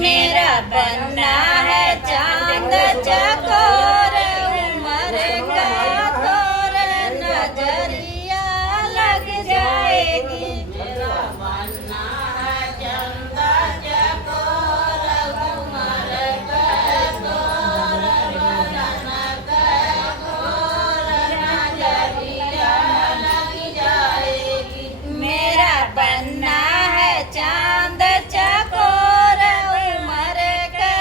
मेरा बनना है चांद चकोर, उमर का थोर, नजरिया लग जाएगी। मेरा बनना है चांद चकोर, उमर का थोर, बदन का थोर, नजरिया लग जाएगी। मेरा बनना है चांद चकोर, उमर के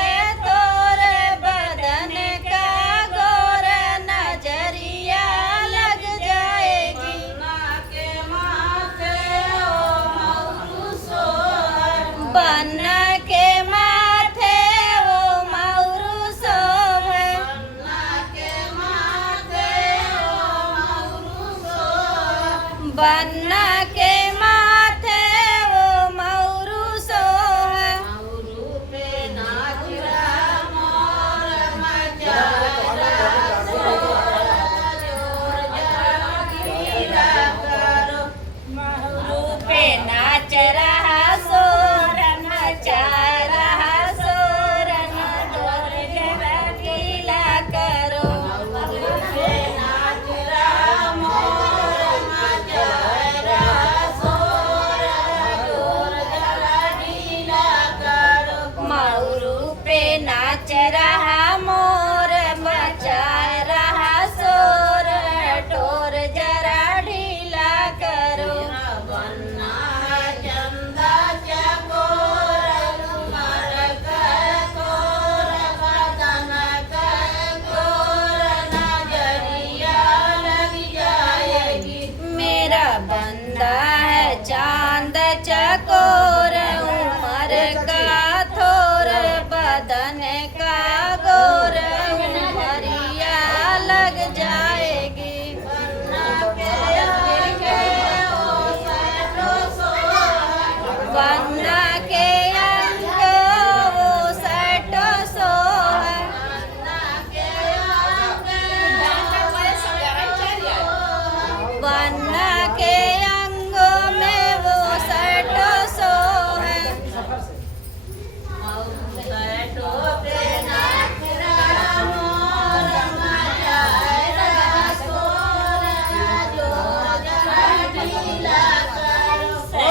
तोर, बदन का गोर, नजरिया लग जाएगी। बन्ना के माथे वो मौरू सोहे, बन्ना के माथे वो मौरू सोहे। मौरू पे नाच रहा मोर, मचा रहा शोर, जोर जरा गिरा करो। मौरू पे नाच रहा शोर, मचा रहा शोर, जोर जरा गिला करो। मौरू पे नाच रहा मोर, मचा रहा शोर, जोर जरा ढीला करो। मौरू पे नाच रहा मोर, मचा रहा शोर, टोर जरा ढीला करो। बनना है चंदा चकोर, उमर का थोर, बदन का गोर, नजरिया लग जाएगी। मेरा बंदा है चांद चकोर, उमर का थोर, बदन का गोर, नजरिया लग जाएगी। बन्ना के अंग वो सटो सोहे, बन्ना के अंगों में वो सटो सोहे।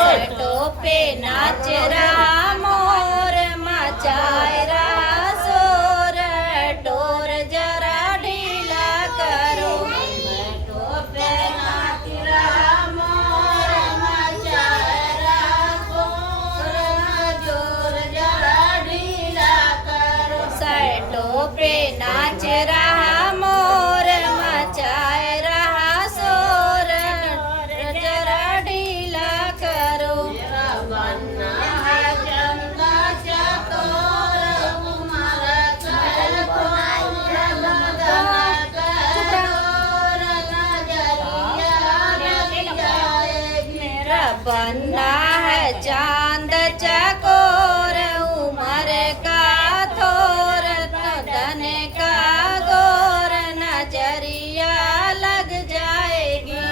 सटो पे नाच रहा मोर, मचाए रहा शोर, टोर जरा ढीला करो। सटो पे नाच रहा मोर, मचाए रहा शोर, जोर जरा ढीला करो। सटो पे नाच रहा मोर, मचाए रहा शोर, जरा ढीला करो। मेरा बनना है चंदा चकोर, उमर का थोर, बदन का गोर, नजरिया लग जाएगी। मेरा बनना है चांद चकोर, उमर का थोर, बदन का गोर, नजरिया लग जाएगी।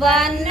बन